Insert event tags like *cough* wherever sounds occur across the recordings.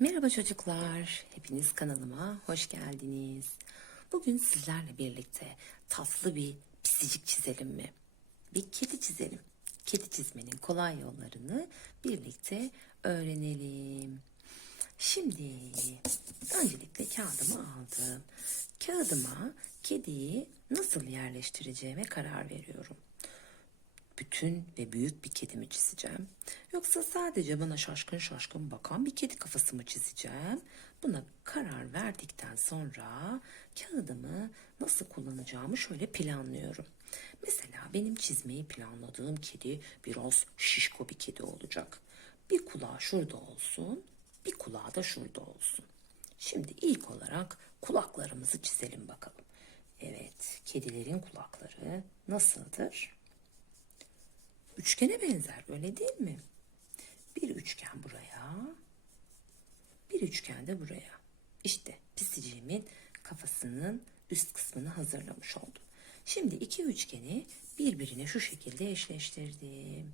Merhaba çocuklar, hepiniz kanalıma hoş geldiniz. Bugün sizlerle birlikte tatlı bir pisicik çizelim mi? Bir kedi çizelim. Kedi çizmenin kolay yollarını birlikte öğrenelim. Şimdi öncelikle kağıdımı aldım. Kağıdıma kediyi nasıl yerleştireceğime karar veriyorum bütün ve büyük bir kedi mi çizeceğim? Yoksa sadece bana şaşkın şaşkın bakan bir kedi kafası mı çizeceğim? Buna karar verdikten sonra kağıdımı nasıl kullanacağımı şöyle planlıyorum. Mesela benim çizmeyi planladığım kedi biraz şişko bir kedi olacak. Bir kulağı şurada olsun, bir kulağı da şurada olsun. Şimdi ilk olarak kulaklarımızı çizelim bakalım. Evet, kedilerin kulakları nasıldır? Üçgene benzer öyle değil mi? Bir üçgen buraya, bir üçgen de buraya. İşte pisiciğimin kafasının üst kısmını hazırlamış oldum. Şimdi iki üçgeni birbirine şu şekilde eşleştirdim.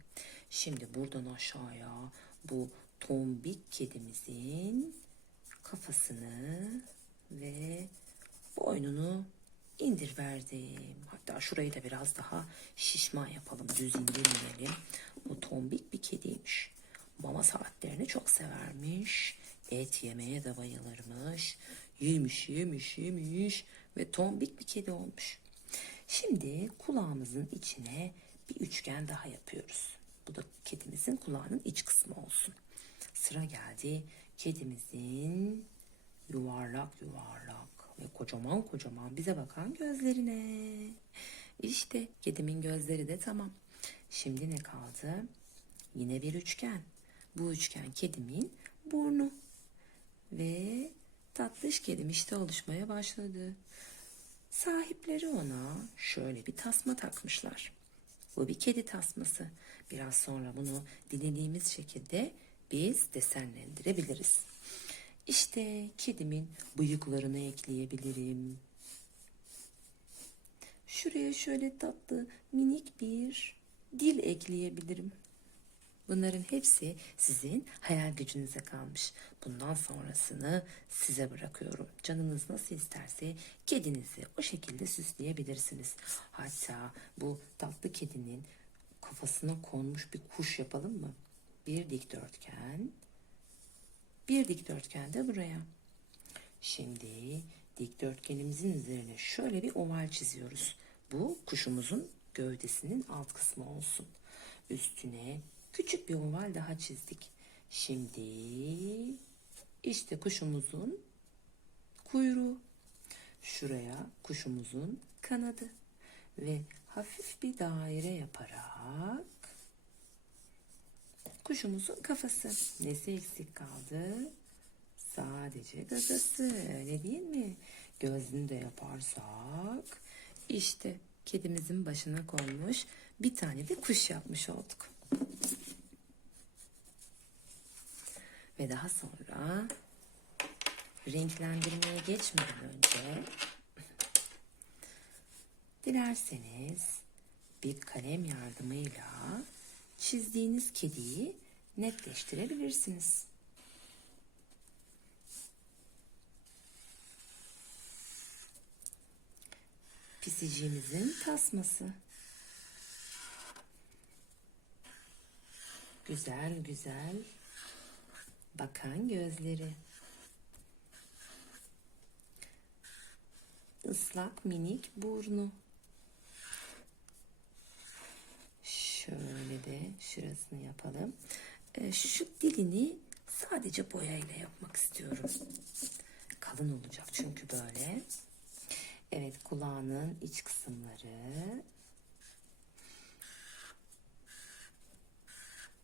Şimdi buradan aşağıya bu tombik kedimizin kafasını ve boynunu indir verdim. Hatta şurayı da biraz daha şişman yapalım. Düz indirmeyelim. Bu tombik bir kediymiş. Mama saatlerini çok severmiş. Et yemeye de bayılırmış. Yemiş yemiş yemiş ve tombik bir kedi olmuş. Şimdi kulağımızın içine bir üçgen daha yapıyoruz. Bu da kedimizin kulağının iç kısmı olsun. Sıra geldi kedimizin yuvarlak yuvarlak ve kocaman kocaman bize bakan gözlerine. İşte kedimin gözleri de tamam. Şimdi ne kaldı? Yine bir üçgen. Bu üçgen kedimin burnu. Ve tatlış kedim işte oluşmaya başladı. Sahipleri ona şöyle bir tasma takmışlar. Bu bir kedi tasması. Biraz sonra bunu dilediğimiz şekilde biz desenlendirebiliriz. İşte kedimin bıyıklarını ekleyebilirim. Şuraya şöyle tatlı minik bir dil ekleyebilirim. Bunların hepsi sizin hayal gücünüze kalmış. Bundan sonrasını size bırakıyorum. Canınız nasıl isterse kedinizi o şekilde süsleyebilirsiniz. Hatta bu tatlı kedinin kafasına konmuş bir kuş yapalım mı? Bir dikdörtgen, bir dikdörtgen de buraya. Şimdi dikdörtgenimizin üzerine şöyle bir oval çiziyoruz. Bu kuşumuzun gövdesinin alt kısmı olsun. Üstüne küçük bir oval daha çizdik. Şimdi işte kuşumuzun kuyruğu. Şuraya kuşumuzun kanadı ve hafif bir daire yaparak Kuşumuzun kafası. Nesi eksik kaldı? Sadece gagası. Öyle değil mi? Gözünü de yaparsak işte kedimizin başına konmuş bir tane de kuş yapmış olduk. Ve daha sonra renklendirmeye geçmeden önce *laughs* dilerseniz bir kalem yardımıyla çizdiğiniz kediyi netleştirebilirsiniz. Pisiciğimizin tasması. Güzel güzel bakan gözleri. Islak minik burnu. Şöyle de şurasını yapalım. Ee, şu dilini sadece boyayla yapmak istiyorum. Kalın olacak çünkü böyle. Evet kulağının iç kısımları.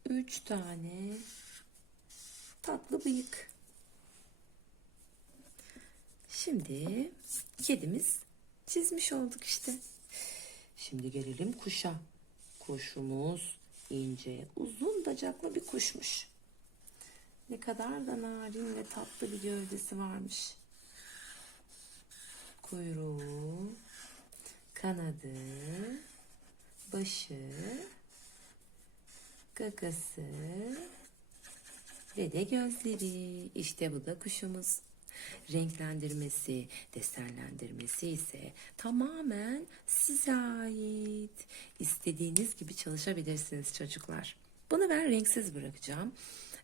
Üç tane tatlı bıyık. Şimdi kedimiz çizmiş olduk işte. Şimdi gelelim kuşa. Kuşumuz ince, uzun bacaklı bir kuşmuş. Ne kadar da narin ve tatlı bir gövdesi varmış. Kuyruğu, kanadı, başı, gagası, ve de gözleri. İşte bu da kuşumuz. Renklendirmesi, desenlendirmesi ise tamamen size ait. İstediğiniz gibi çalışabilirsiniz çocuklar. Bunu ben renksiz bırakacağım.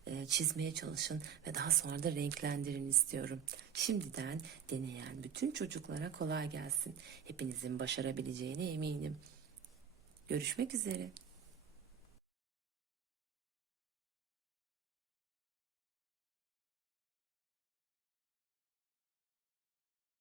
Ee, çizmeye çalışın ve daha sonra da renklendirin istiyorum. Şimdiden deneyen bütün çocuklara kolay gelsin. Hepinizin başarabileceğine eminim. Görüşmek üzere.